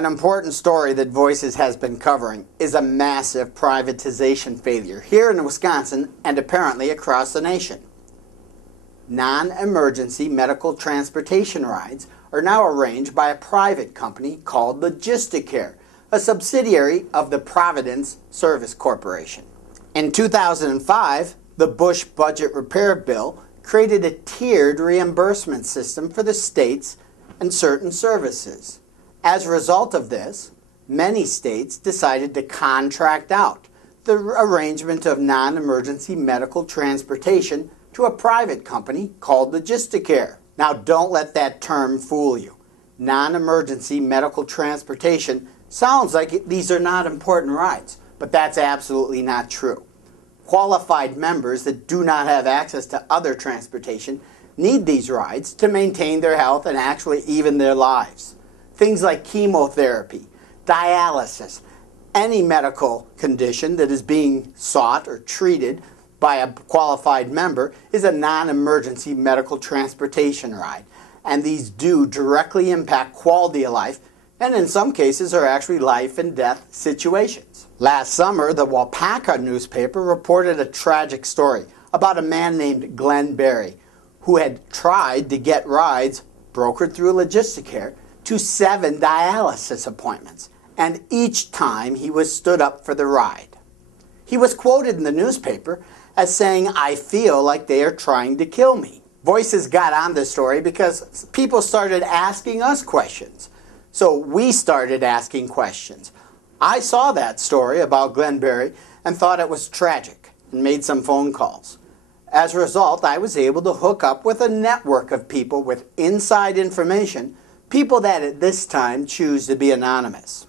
An important story that Voices has been covering is a massive privatization failure here in Wisconsin and apparently across the nation. Non-emergency medical transportation rides are now arranged by a private company called LogistiCare, a subsidiary of the Providence Service Corporation. In 2005, the Bush budget repair bill created a tiered reimbursement system for the states and certain services. As a result of this, many states decided to contract out the arrangement of non-emergency medical transportation to a private company called LogistiCare. Now, don't let that term fool you. Non-emergency medical transportation sounds like these are not important rides, but that's absolutely not true. Qualified members that do not have access to other transportation need these rides to maintain their health and actually even their lives. Things like chemotherapy, dialysis, any medical condition that is being sought or treated by a qualified member is a non-emergency medical transportation ride. And these do directly impact quality of life and in some cases are actually life and death situations. Last summer, the Waupaca newspaper reported a tragic story about a man named Glenn Berry who had tried to get rides brokered through LogistiCare to 7 dialysis appointments, and each time he was stood up for the ride. He was quoted in the newspaper as saying, "I feel like they are trying to kill me." Voices got on this story because people started asking us questions. So we started asking questions. I saw that story about Glenn Berry and thought it was tragic and made some phone calls. As a result, I was able to hook up with a network of people with inside information, people that at this time choose to be anonymous.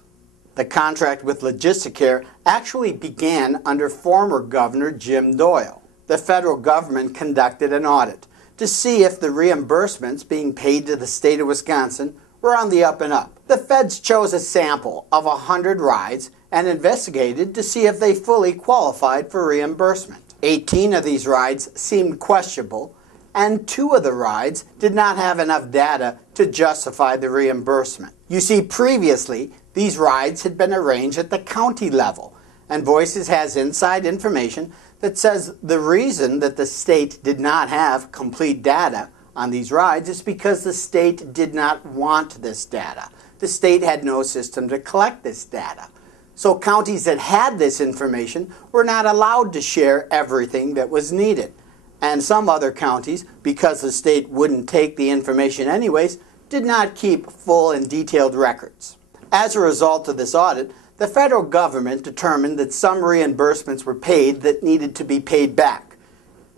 The contract with LogistiCare actually began under former Governor Jim Doyle. The federal government conducted an audit to see if the reimbursements being paid to the state of Wisconsin were on the up and up. The feds chose a sample of 100 rides and investigated to see if they fully qualified for reimbursement. 18 of these rides seemed questionable, and 2 of the rides did not have enough data to justify the reimbursement. You see, previously, these rides had been arranged at the county level, and Voices has inside information that says the reason that the state did not have complete data on these rides is because the state did not want this data. The state had no system to collect this data. So counties that had this information were not allowed to share everything that was needed. And some other counties, because the state wouldn't take the information anyways, did not keep full and detailed records. As a result of this audit, the federal government determined that some reimbursements were paid that needed to be paid back.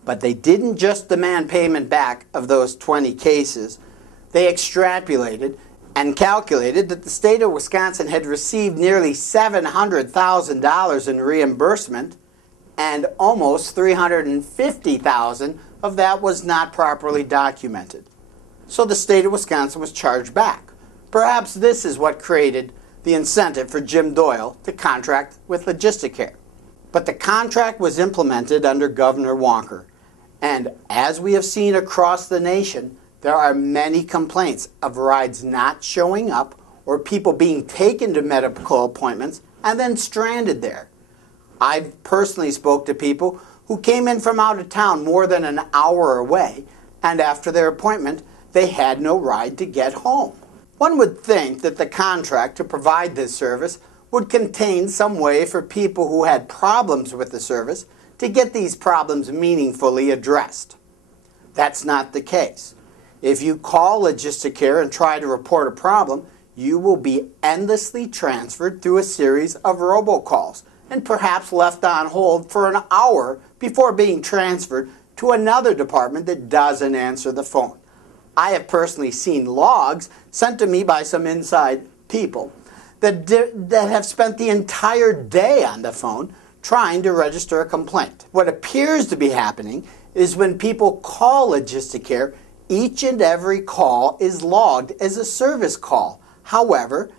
But they didn't just demand payment back of those 20 cases. They extrapolated and calculated that the state of Wisconsin had received nearly $700,000 in reimbursement, and almost $350,000 of that was not properly documented. So the state of Wisconsin was charged back. Perhaps this is what created the incentive for Jim Doyle to contract with LogistiCare. But the contract was implemented under Governor Walker. And as we have seen across the nation, there are many complaints of rides not showing up or people being taken to medical appointments and then stranded there. I've personally spoke to people who came in from out of town more than an hour away, and after their appointment, they had no ride to get home. One would think that the contract to provide this service would contain some way for people who had problems with the service to get these problems meaningfully addressed. That's not the case. If you call LogistiCare and try to report a problem, you will be endlessly transferred through a series of robocalls and perhaps left on hold for an hour before being transferred to another department that doesn't answer the phone. I have personally seen logs sent to me by some inside people that have spent the entire day on the phone trying to register a complaint. What appears to be happening is when people call LogistiCare, each and every call is logged as a service call. However,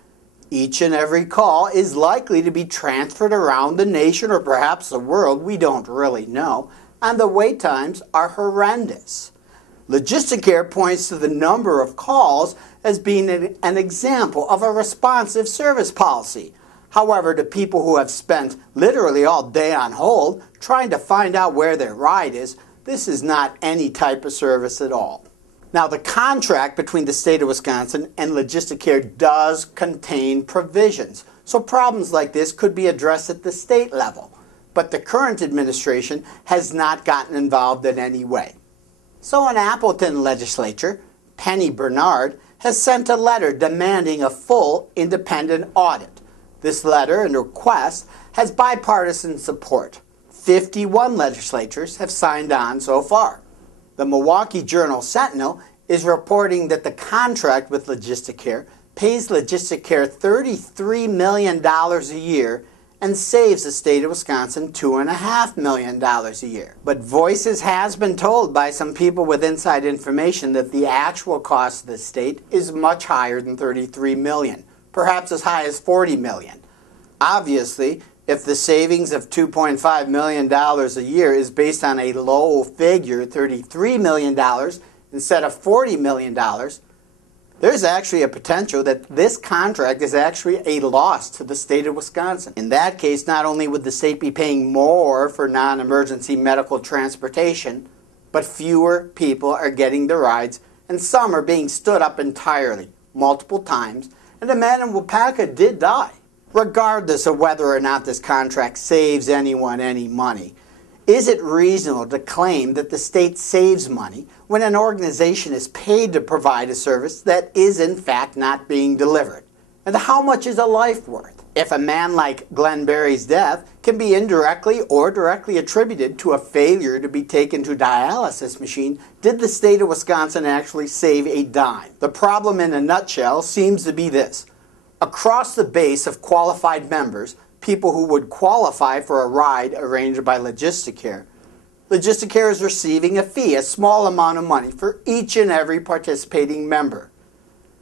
each and every call is likely to be transferred around the nation or perhaps the world, we don't really know, and the wait times are horrendous. LogistiCare points to the number of calls as being an example of a responsive service policy. However, to people who have spent literally all day on hold trying to find out where their ride is, this is not any type of service at all. Now, the contract between the state of Wisconsin and LogistiCare does contain provisions, so problems like this could be addressed at the state level. But the current administration has not gotten involved in any way. So an Appleton legislature, Penny Bernard, has sent a letter demanding a full independent audit. This letter and request has bipartisan support. 51 legislatures have signed on so far. The Milwaukee Journal-Sentinel is reporting that the contract with LogistiCare pays LogistiCare $33 million a year and saves the state of Wisconsin $2.5 million a year. But Voices has been told by some people with inside information that the actual cost of the state is much higher than $33 million, perhaps as high as $40 million. Obviously, if the savings of $2.5 million a year is based on a low figure, $33 million instead of $40 million, there's actually a potential that this contract is actually a loss to the state of Wisconsin. In that case, not only would the state be paying more for non-emergency medical transportation, but fewer people are getting the rides, and some are being stood up entirely, multiple times, and a man in Wapaka did die. Regardless of whether or not this contract saves anyone any money, is it reasonable to claim that the state saves money when an organization is paid to provide a service that is in fact not being delivered? And how much is a life worth? If a man like Glenn Berry's death can be indirectly or directly attributed to a failure to be taken to a dialysis machine, did the state of Wisconsin actually save a dime? The problem in a nutshell seems to be this. Across the base of qualified members, people who would qualify for a ride arranged by LogistiCare, LogistiCare is receiving a fee, a small amount of money, for each and every participating member.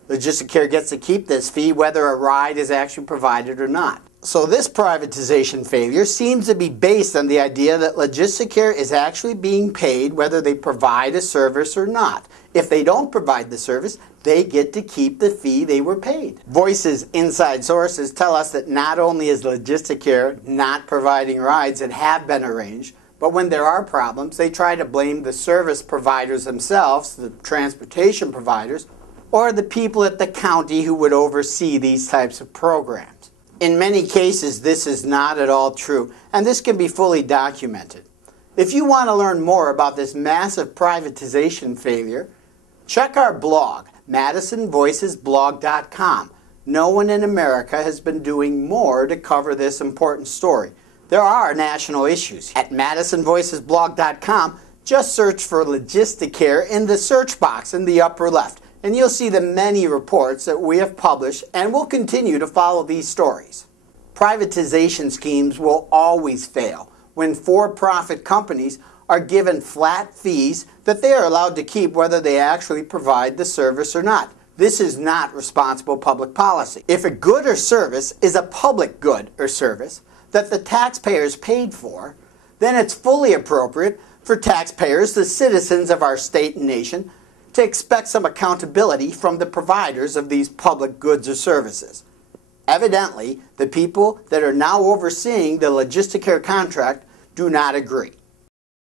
LogistiCare gets to keep this fee whether a ride is actually provided or not. So this privatization failure seems to be based on the idea that LogistiCare is actually being paid whether they provide a service or not. If they don't provide the service, they get to keep the fee they were paid. Voices inside sources tell us that not only is LogistiCare not providing rides that have been arranged, but when there are problems, they try to blame the service providers themselves, the transportation providers, or the people at the county who would oversee these types of programs. In many cases, this is not at all true, and this can be fully documented. If you want to learn more about this massive privatization failure, check our blog, MadisonVoicesBlog.com. No one in America has been doing more to cover this important story. There are national issues. At MadisonVoicesBlog.com, just search for LogistiCare in the search box in the upper left, and you'll see the many reports that we have published and will continue to follow these stories. Privatization schemes will always fail when for-profit companies are given flat fees that they are allowed to keep whether they actually provide the service or not. This is not responsible public policy. If a good or service is a public good or service that the taxpayers paid for, then it's fully appropriate for taxpayers, the citizens of our state and nation, to expect some accountability from the providers of these public goods or services. Evidently, the people that are now overseeing the LogistiCare contract do not agree.